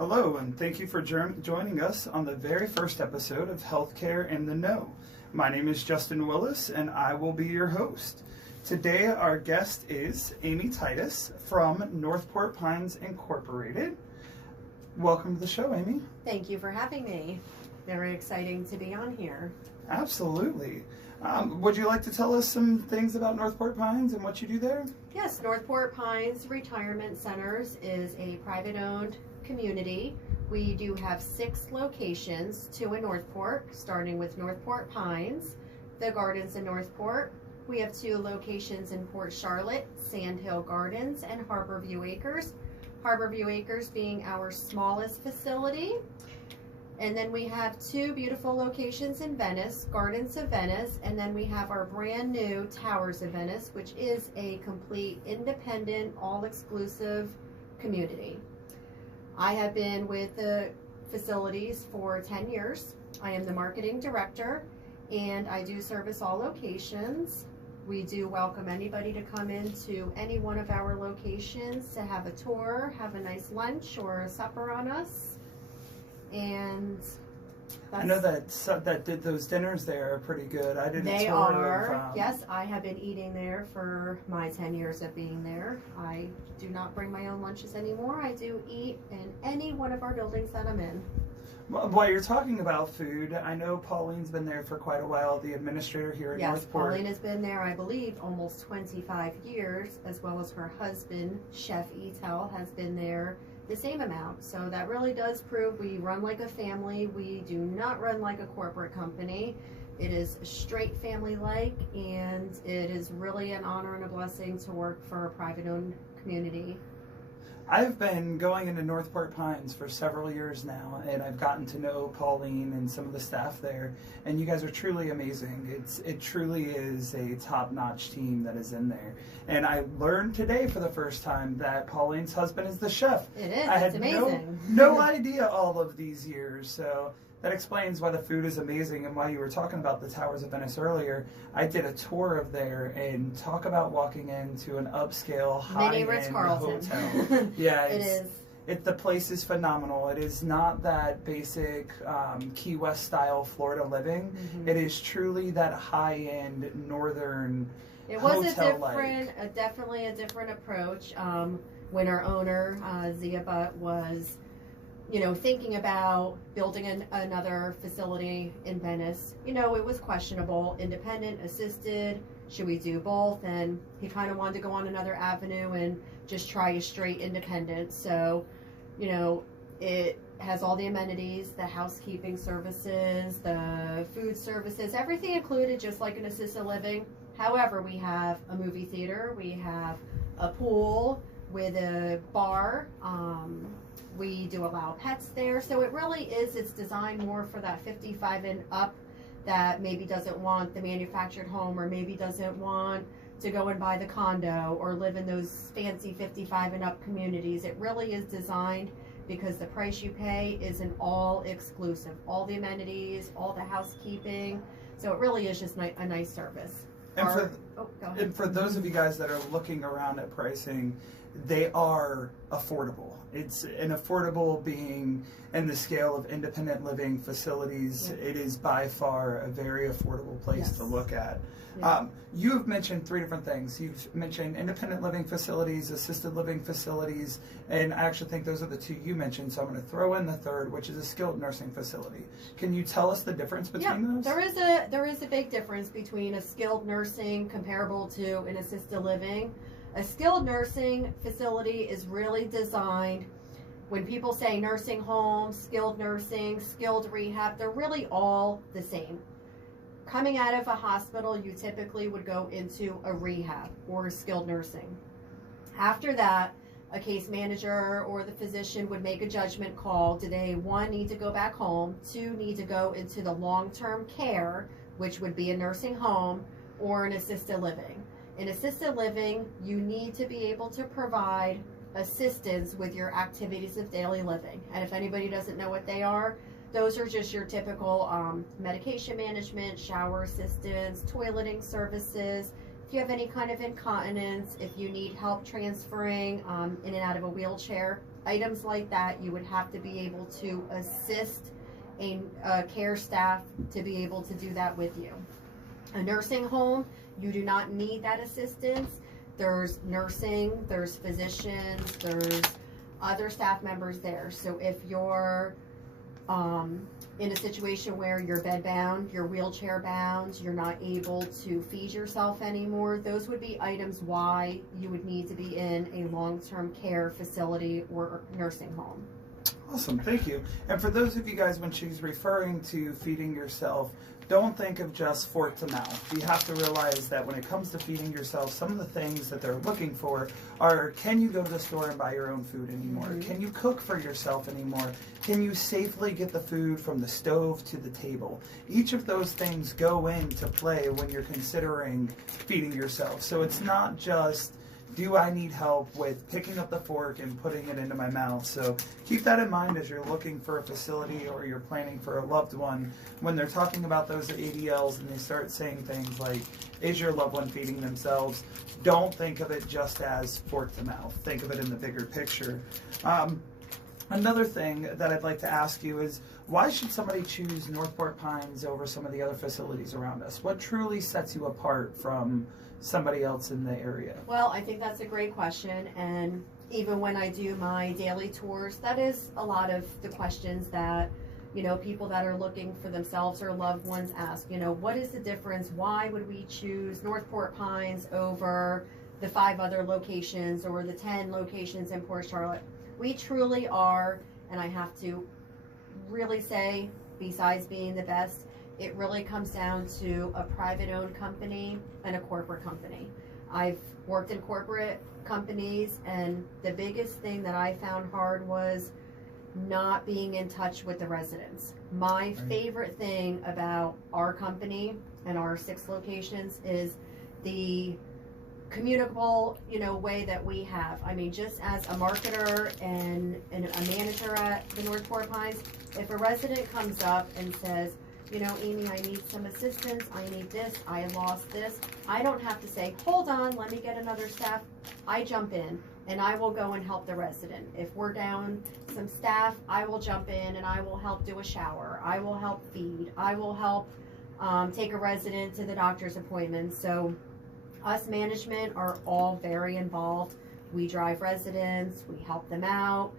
Hello, and thank you for joining us on the very first episode of Healthcare in the Know. My name is Justin Willis, and I will be your host. Today, our guest is Amy Titus from Northport Pines Incorporated. Welcome to the show, Amy. Thank you for having me. Very exciting to be on here. Absolutely. Would you like to tell us some things about Northport Pines and what you do there? Yes, Northport Pines Retirement Centers is a private-owned community. We do have 6 locations, 2 in Northport, starting with Northport Pines, the Gardens in Northport. We have 2 locations in Port Charlotte, Sand Hill Gardens and Harborview Acres. Harborview Acres being our smallest facility. And then we have 2 beautiful locations in Venice, Gardens of Venice, and then we have our brand new Towers of Venice, which is a complete independent, all-exclusive community. I have been with the facilities for 10 years. I am the marketing director, and I do service all locations. We do welcome anybody to come into any one of our locations to have a tour, have a nice lunch or a supper on us. And I know that did those dinners there are pretty good. I did a they tour are. of, Yes, I have been eating there for my 10 years of being there. I do not bring my own lunches anymore. I do eat in any one of our buildings that I'm in. While you're talking about food, I know Pauline's been there for quite a while, the administrator here at Northport. Yes, Pauline has been there, I believe, almost 25 years, as well as her husband, Chef Etel, has been there the same amount. So that really does prove we run like a family. We do not run like a corporate company. It is straight family-like, and it is really an honor and a blessing to work for a private-owned community. I've been going into Northport Pines for several years now, and I've gotten to know Pauline and some of the staff there, and you guys are truly amazing. It truly is a top-notch team that is in there. And I learned today for the first time that Pauline's husband is the chef. It is. I it's had amazing. no idea all of these years, so that explains why the food is amazing. And while you were talking about the Towers of Venice earlier, I did a tour of there, and talk about walking into an upscale, high-end hotel. Yeah, it is. The place is phenomenal. It is not that basic Key West style Florida living. Mm-hmm. It is truly that high-end northern. It was definitely a different approach. When our owner Zia Butt was, thinking about building another facility in Venice, it was questionable. Independent, assisted, should we do both? And he kind of wanted to go on another avenue and just try a straight independent. So, it has all the amenities, the housekeeping services, the food services, everything included, just like an assisted living. However, we have a movie theater, we have a pool with a bar. We do allow pets there, so it really is, it's designed more for that 55 and up that maybe doesn't want the manufactured home, or maybe doesn't want to go and buy the condo or live in those fancy 55 and up communities. It really is designed because the price you pay is an all exclusive, all the amenities, all the housekeeping, so it really is just a nice service. And for those of you guys that are looking around at pricing, they are affordable. It's an affordable being in the scale of independent living facilities. Yeah. It is by far a very affordable place to look at. Yeah. You have mentioned 3 different things. You've mentioned independent living facilities, assisted living facilities, and I actually think those are the 2 you mentioned, so I'm going to throw in the 3rd, which is a skilled nursing facility. Can you tell us the difference between those? There is a big difference between a skilled nursing comparable to an assisted living. A skilled nursing facility is really designed, when people say nursing home, skilled nursing, skilled rehab, they're really all the same. Coming out of a hospital, you typically would go into a rehab or a skilled nursing. After that, a case manager or the physician would make a judgment call. Do they, 1, need to go back home, 2, need to go into the long-term care, which would be a nursing home, or an assisted living. In assisted living, you need to be able to provide assistance with your activities of daily living. And if anybody doesn't know what they are, those are just your typical medication management, shower assistance, toileting services. If you have any kind of incontinence, if you need help transferring in and out of a wheelchair, items like that, you would have to be able to assist a care staff to be able to do that with you. A nursing home, you do not need that assistance. There's nursing, there's physicians, there's other staff members there. So if you're in a situation where you're bed bound, you're wheelchair bound, you're not able to feed yourself anymore, those would be items why you would need to be in a long-term care facility or nursing home. Awesome, thank you. And for those of you guys, when she's referring to feeding yourself, don't think of just fork to mouth. You have to realize that when it comes to feeding yourself, some of the things that they're looking for are, can you go to the store and buy your own food anymore? Mm-hmm. Can you cook for yourself anymore? Can you safely get the food from the stove to the table? Each of those things go into play when you're considering feeding yourself. So it's not just, do I need help with picking up the fork and putting it into my mouth? So keep that in mind as you're looking for a facility or you're planning for a loved one. When they're talking about those ADLs and they start saying things like, is your loved one feeding themselves? Don't think of it just as fork to mouth. Think of it in the bigger picture. Another thing that I'd like to ask you is, why should somebody choose Northport Pines over some of the other facilities around us? What truly sets you apart from somebody else in the area? Well, I think that's a great question, and even when I do my daily tours, that is a lot of the questions that, you know, people that are looking for themselves or loved ones ask. You know, what is the difference? Why would we choose Northport Pines over the 5 other locations or the 10 locations in Port Charlotte? We truly are, and I have to really say, besides being the best, it really comes down to a private-owned company and a corporate company. I've worked in corporate companies, and the biggest thing that I found hard was not being in touch with the residents. My favorite thing about our company and our 6 locations is the communicable, you know, way that we have. I mean, just as a marketer and a manager at the Northport Pines, if a resident comes up and says, you know, Amy, I need some assistance, I need this, I lost this, I don't have to say, hold on, let me get another staff. I jump in and I will go and help the resident. If we're down some staff, I will jump in and I will help do a shower, I will help feed, I will help take a resident to the doctor's appointment. So us management are all very involved. We drive residents, we help them out.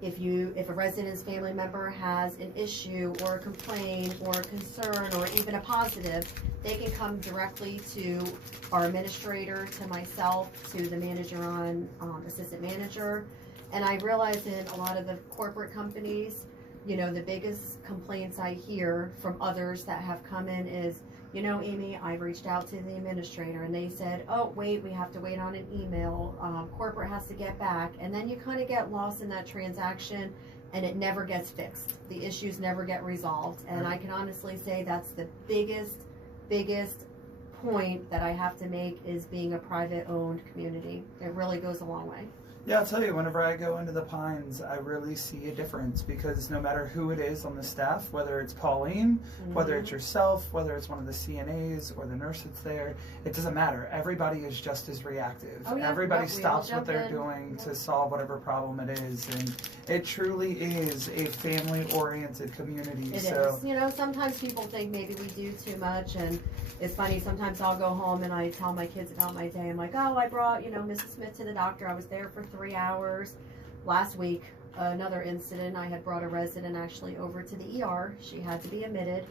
If a resident's family member has an issue or a complaint or a concern or even a positive, they can come directly to our administrator, to myself, to the manager on assistant manager. And I realize in a lot of the corporate companies, you know, the biggest complaints I hear from others that have come in is, you know, Amy, I reached out to the administrator and they said, oh, wait, we have to wait on an email. Corporate has to get back. And then you kind of get lost in that transaction and it never gets fixed. The issues never get resolved. And I can honestly say that's the biggest point that I have to make is being a private owned community. It really goes a long way. Yeah, I'll tell you, whenever I go into the Pines, I really see a difference because no matter who it is on the staff, whether it's Pauline, whether it's yourself, whether it's one of the CNAs or the nurse that's there, it doesn't matter. Everybody is just as reactive. Oh, yeah. Everybody stops what they're doing to solve whatever problem it is, and it truly is a family-oriented community. It is. You know, sometimes people think maybe we do too much, and it's funny, sometimes I'll go home and I tell my kids about my day. I'm like, oh, I brought, you know, Mrs. Smith to the doctor. I was there for 3 hours. Last week, another incident, I had brought a resident actually over to the ER. She had to be admitted.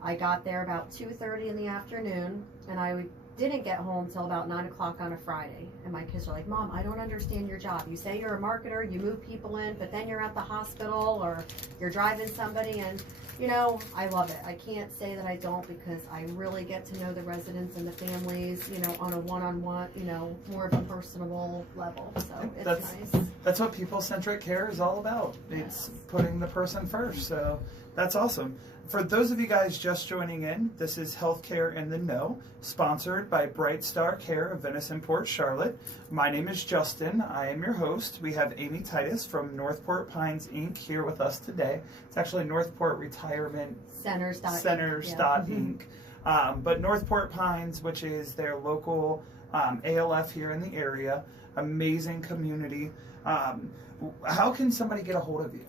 I got there about 2:30 in the afternoon, and I didn't get home till about 9 o'clock on a Friday. And my kids are like, Mom, I don't understand your job. You say you're a marketer, you move people in, but then you're at the hospital or you're driving somebody. And, you know, I love it. I can't say that I don't because I really get to know the residents and the families, you know, on a one-on-one, you know, more of a personable level. So it's nice. That's what PeopleCentric Care is all about. It's putting the person first. So that's awesome. For those of you guys just joining in, this is Healthcare in the Know, sponsored by Bright Star Care of Venice and Port Charlotte. My name is Justin. I am your host. We have Amy Titus from Northport Pines, Inc. here with us today. It's actually Northport Retirement Centers, Inc. But Northport Pines, which is their local ALF here in the area, amazing community. How can somebody get a hold of you?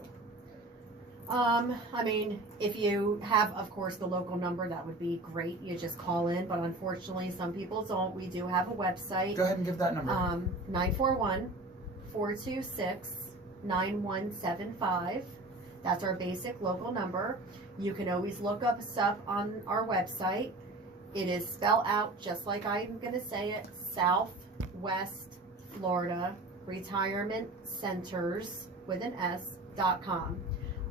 I mean, if you have, of course, the local number, that would be great. You just call in, but unfortunately, some people don't. We do have a website. Go ahead and give that number. 941-426-9175. That's our basic local number. You can always look up stuff on our website. It is spelled out just like I'm going to say it, Southwest Florida Retirement Centers with an S.com.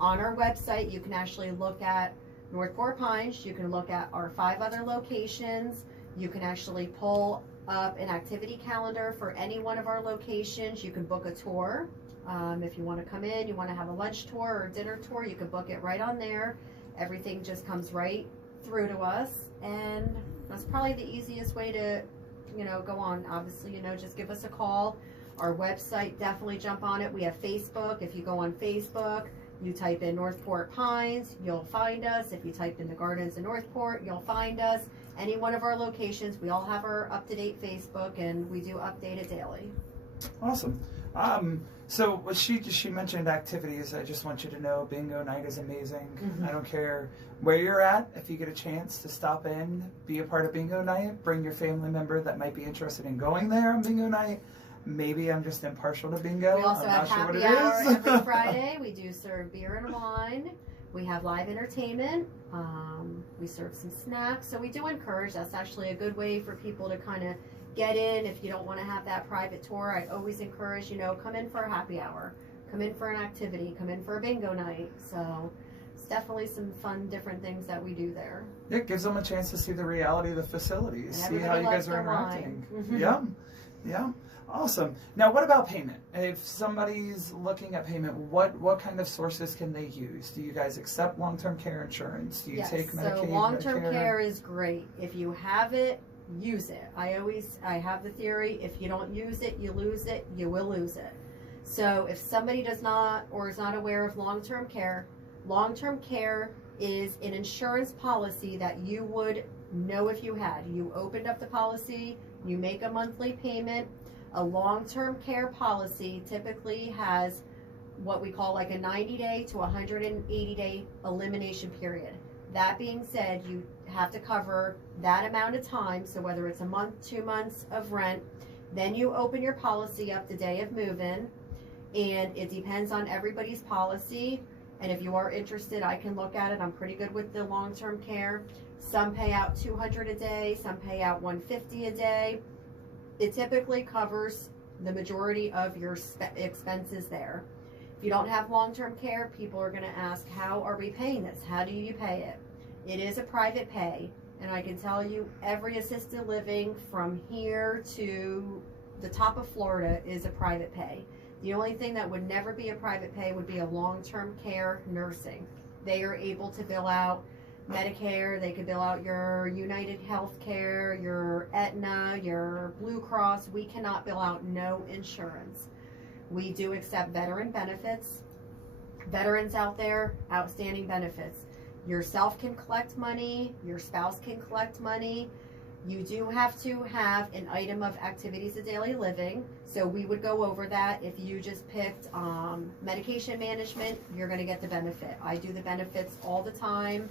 On our website, you can actually look at Northport Pines. You can look at our 5 other locations. You can actually pull up an activity calendar for any one of our locations. You can book a tour. If you want to come in, you want to have a lunch tour or dinner tour, you can book it right on there. Everything just comes right through to us, and that's probably the easiest way to, go on. Obviously, just give us a call. Our website, definitely jump on it. We have Facebook. If you go on Facebook, you type in Northport Pines, you'll find us. If you type in the Gardens in Northport, you'll find us. Any one of our locations, we all have our up-to-date Facebook, and we do update it daily. Awesome. So what she mentioned activities. I just want you to know bingo night is amazing. I don't care where you're at. If you get a chance to stop in, be a part of bingo night, bring your family member that might be interested in going there on bingo night. Maybe I'm just impartial to bingo. We also have happy hour every Friday. We do serve beer and wine. We have live entertainment. We serve some snacks. So we do encourage. That's actually a good way for people to kind of get in. If you don't want to have that private tour, I always encourage, come in for a happy hour. Come in for an activity. Come in for a bingo night. So it's definitely some fun, different things that we do there. Yeah, it gives them a chance to see the reality of the facilities. See how you guys are interacting. Yeah. Awesome. Now, what about payment? If somebody's looking at payment, what kind of sources can they use? Do you guys accept long-term care insurance? Do you take Medicaid? So long-term care is great. If you have it, use it. I have the theory, if you don't use it, you lose it, you will lose it. So if somebody does not or is not aware of long-term care is an insurance policy that you would know if you had. You opened up the policy, you make a monthly payment. A long-term care policy typically has what we call like a 90-day to 180-day elimination period. That being said, you have to cover that amount of time, so whether it's a month, 2 months of rent, then you open your policy up the day of move-in, and it depends on everybody's policy. And if you are interested, I can look at it. I'm pretty good with the long-term care. Some pay out $200 a day, some pay out $150 a day. It typically covers the majority of your expenses there. If you don't have long-term care, people are going to ask, how are we paying this? How do you pay it? It is a private pay, and I can tell you every assisted living from here to the top of Florida is a private pay. The only thing that would never be a private pay would be a long-term care nursing. They are able to bill out Medicare, they could bill out your United Healthcare, your Aetna, your Blue Cross. We cannot bill out no insurance. We do accept veteran benefits. Veterans out there, outstanding benefits. Yourself can collect money, your spouse can collect money. You do have to have an item of activities of daily living. So we would go over that. If you just picked medication management, you're going to get the benefit. I do the benefits all the time.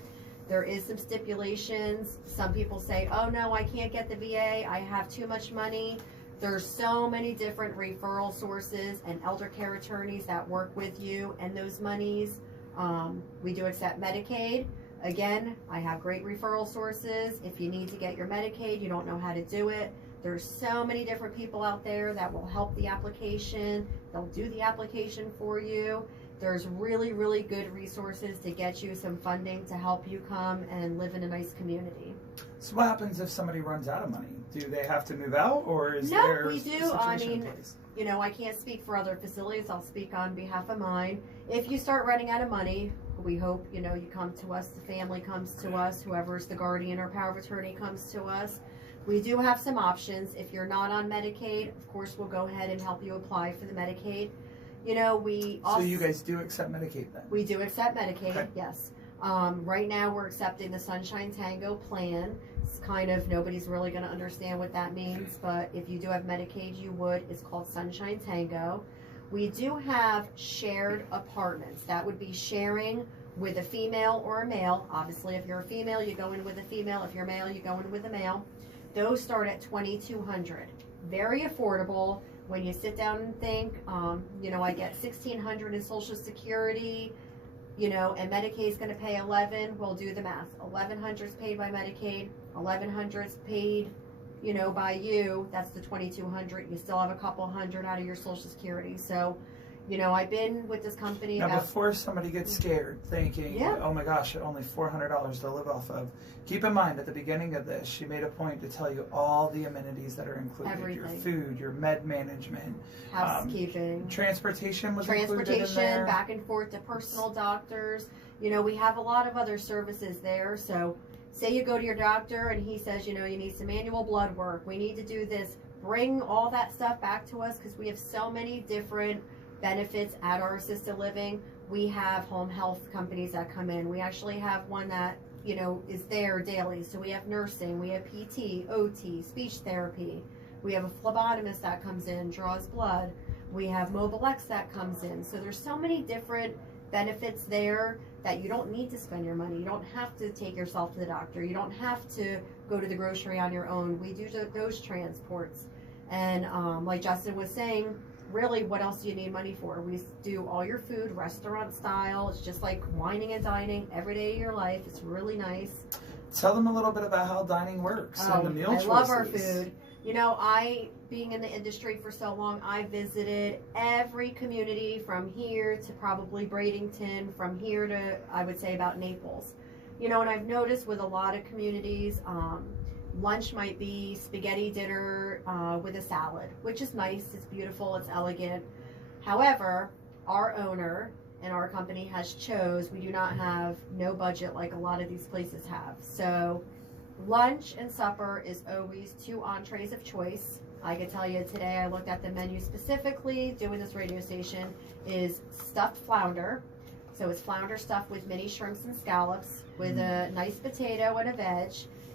There is some stipulations. Some people say, oh no, I can't get the VA. I have too much money. There's so many different referral sources and elder care attorneys that work with you and those monies. We do accept Medicaid. Again, I have great referral sources. If you need to get your Medicaid, you don't know how to do it, there's so many different people out there that will help the application. They'll do the application for you. There's really, really good resources to get you some funding to help you come and live in a nice community. So what happens if somebody runs out of money? Do they have to move out, or is no, there we do. I mean, I can't speak for other facilities. I'll speak on behalf of mine. If you start running out of money, we hope, you come to us, the family comes to us, whoever's the guardian or power of attorney comes to us. We do have some options. If you're not on Medicaid, of course, we'll go ahead and help you apply for the Medicaid. We also... So you guys do accept Medicaid then? We do accept Medicaid, okay. Yes. Right now we're accepting the Sunshine Tango plan. It's kind of, nobody's really going to understand what that means, but if you do have Medicaid, you would. It's called Sunshine Tango. We do have shared apartments. That would be sharing with a female or a male. Obviously, if you're a female, you go in with a female. If you're male, you go in with a male. Those start at $2,200. Very affordable. When you sit down and think, you know, I get $1,600 in Social Security, you know, and Medicaid is going to pay $1,100. We'll do the math. $1,100 is paid by Medicaid. $1,100 is paid, you know, by you. That's the $2,200. You still have a couple hundred out of your Social Security. So, you know, I've been with this company now, before somebody gets scared thinking, yeah, oh my gosh, only $400 to live off of, keep in mind at the beginning of this, she made a point to tell you all the amenities that are included. Everything. Your food, your med management, housekeeping, transportation was included in there. back and forth to personal doctors. You know, we have a lot of other services there. So say you go to your doctor and he says, you know, you need some annual blood work. We need to do this. Bring all that stuff back to us because we have so many different benefits at our assisted living. We have home health companies that come in. We actually have one that, you know, is there daily. So we have nursing, we have PT, OT, speech therapy. We have a phlebotomist that comes in, draws blood. We have Mobile X that comes in. So there's so many different benefits there that you don't need to spend your money. You don't have to take yourself to the doctor. You don't have to go to the grocery on your own. We do those transports. And like Justin was saying, really, what else do you need money for? We do all your food, restaurant style. It's just like wining and dining every day of your life. It's really nice. Tell them a little bit about how dining works and the meal choices. I love our food. You know, being in the industry for so long, I visited every community from here to probably Bradenton, from here to, I would say, about Naples. You know, and I've noticed with a lot of communities, lunch might be spaghetti dinner with a salad, which is nice. It's beautiful. It's elegant. However, our owner and our company has we do not have no budget like a lot of these places have. So lunch and supper is always 2 entrees of choice. I can tell you today, I looked at the menu specifically doing this radio station, is stuffed flounder. So it's flounder stuffed with mini shrimps and scallops with a nice potato and a veg.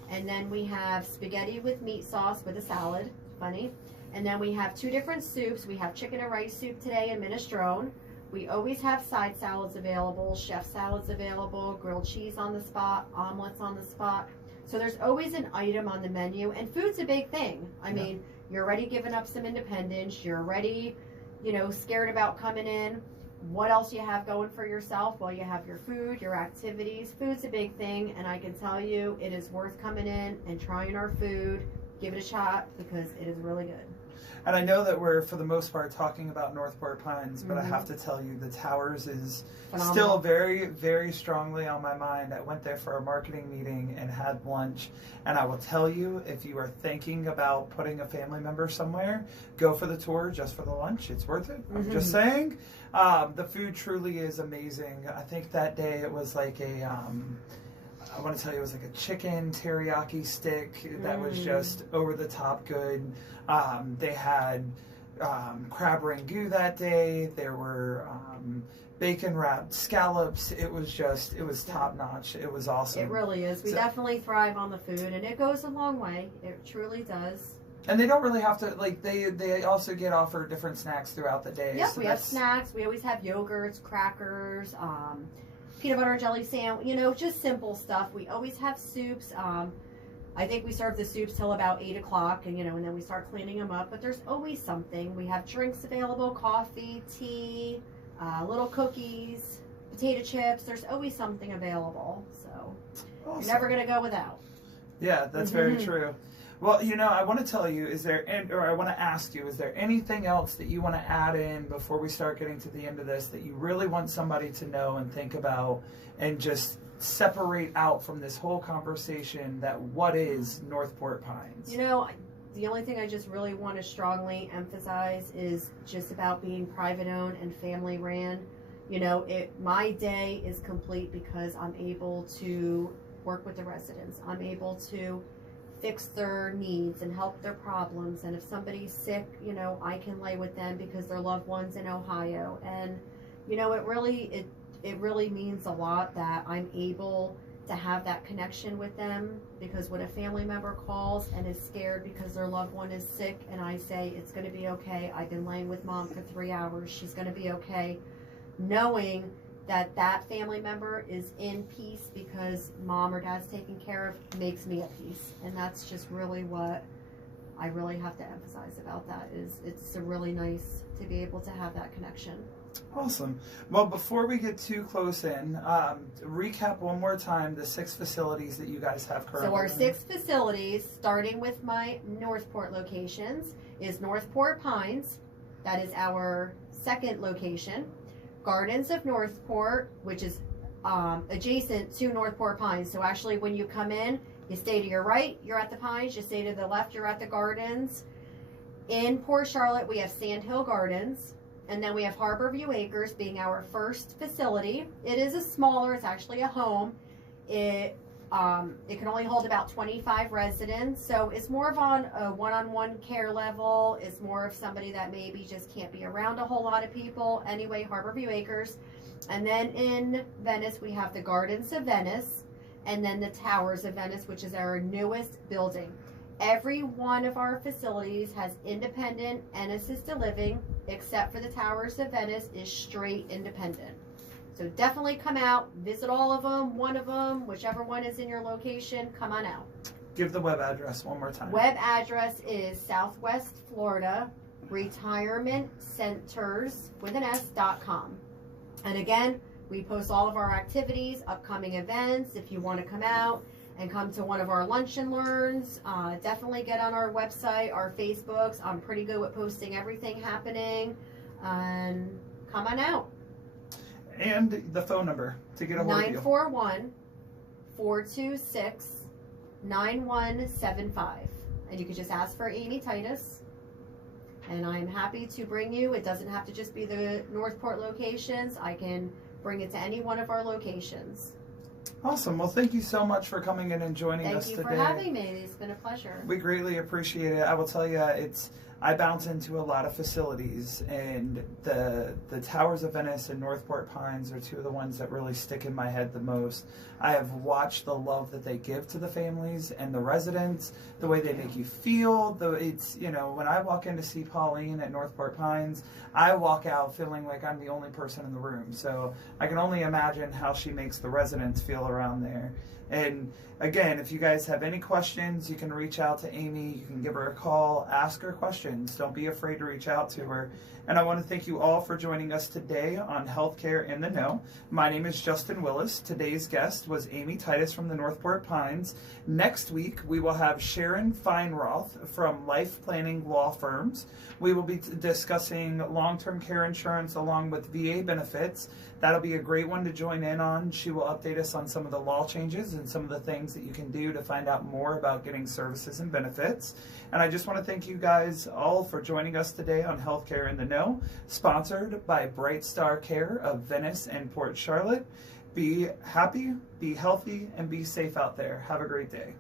And then we have spaghetti with meat sauce with a salad. Funny. And then we have 2 different soups. We have chicken and rice soup today and minestrone. We always have side salads available, chef salads available, grilled cheese on the spot, omelets on the spot. So there's always an item on the menu, and food's a big thing. I mean, you're already giving up some independence. You're already, you know, scared about coming in. What else you have going for yourself? Well, you have your food, your activities. Food's a big thing, and I can tell you it is worth coming in and trying our food. Give it a shot because it is really good. And I know that we're, for the most part, talking about Northport Pines, but I have to tell you, the Towers is still very, very strongly on my mind. I went there for a marketing meeting and had lunch, and I will tell you, if you are thinking about putting a family member somewhere, go for the tour just for the lunch. It's worth it. I'm just saying. The food truly is amazing. I think that day it was like I want to tell you, it was like a chicken teriyaki stick that was just over the top good. They had crab rangoon that day. There were bacon wrapped scallops. It was top notch. It was awesome. It really is. We definitely thrive on the food, and it goes a long way. It truly does. And they don't really have to, like, they also get offered different snacks throughout the day. Yep, so we have snacks. We always have yogurts, crackers, peanut butter and jelly sandwich, you know, just simple stuff. We always have soups. I think we serve the soups till about 8 o'clock, and, you know, and then we start cleaning them up. But there's always something. We have drinks available, coffee, tea, little cookies, potato chips. There's always something available. So awesome. You're never going to go without. Yeah, that's very true. Well, you know, I want to tell you, I want to ask you, is there anything else that you want to add in before we start getting to the end of this that you really want somebody to know and think about and just separate out from this whole conversation, that what is Northport Pines? You know, the only thing I just really want to strongly emphasize is just about being private owned and family ran. You know, my day is complete because I'm able to work with the residents. I'm able to fix their needs and help their problems, and if somebody's sick, you know, I can lay with them because their loved one's in Ohio. And you know, it it really means a lot that I'm able to have that connection with them, because when a family member calls and is scared because their loved one is sick, and I say, it's going to be okay, I've been laying with mom for 3 hours, she's going to be okay, knowing that that family member is in peace because mom or dad's taken care of, makes me at peace. And that's just really what I really have to emphasize about that, is it's really nice to be able to have that connection. Awesome. Well, before we get too close in, recap one more time the 6 facilities that you guys have currently. So our 6 facilities, starting with my Northport locations, is Northport Pines. That is our 2nd location. Gardens of Northport, which is adjacent to Northport Pines. So actually when you come in, you stay to your right, you're at the Pines. You stay to the left, you're at the Gardens. In Port Charlotte, we have Sand Hill Gardens. And then we have Harborview Acres being our 1st facility. It is a smaller, it's actually a home. It can only hold about 25 residents. So it's more of on a one-on-one care level. It's more of somebody that maybe just can't be around a whole lot of people. Anyway, Harborview Acres. And then in Venice, we have the Gardens of Venice. And then the Towers of Venice, which is our newest building. Every one of our facilities has independent and assisted living, except for the Towers of Venice is straight independent. So definitely come out, visit all of them, one of them, whichever one is in your location, come on out. Give the web address one more time. Web address is Southwest Florida Retirement Centers with an S.com. And again, we post all of our activities, upcoming events. If you want to come out and come to one of our lunch and learns, definitely get on our website, our Facebooks. I'm pretty good with posting everything happening. And come on out. And the phone number to get a hold of you. 941-426-9175. And you can just ask for Amy Titus. And I'm happy to bring you. It doesn't have to just be the Northport locations. I can bring it to any one of our locations. Awesome. Well, thank you so much for coming in and joining us today. Thank you for having me. It's been a pleasure. We greatly appreciate it. I will tell you, I bounce into a lot of facilities, and the Towers of Venice and Northport Pines are 2 of the ones that really stick in my head the most. I have watched the love that they give to the families and the residents, the way they make you feel. When I walk in to see Pauline at Northport Pines, I walk out feeling like I'm the only person in the room. So I can only imagine how she makes the residents feel around there. And again, if you guys have any questions, you can reach out to Amy. You can give her a call, ask her questions. Don't be afraid to reach out to her. And I want to thank you all for joining us today on Healthcare in the Know. My name is Justin Willis. Today's guest was Amy Titus from the Northport Pines. Next week, we will have Sharon Feinroth from Life Planning Law Firms. We will be discussing long-term care insurance along with VA benefits. That'll be a great one to join in on. She will update us on some of the law changes and some of the things that you can do to find out more about getting services and benefits. And I just want to thank you guys all for joining us today on Healthcare in the Know, sponsored by Bright Star Care of Venice and Port Charlotte. Be happy, be healthy, and be safe out there. Have a great day.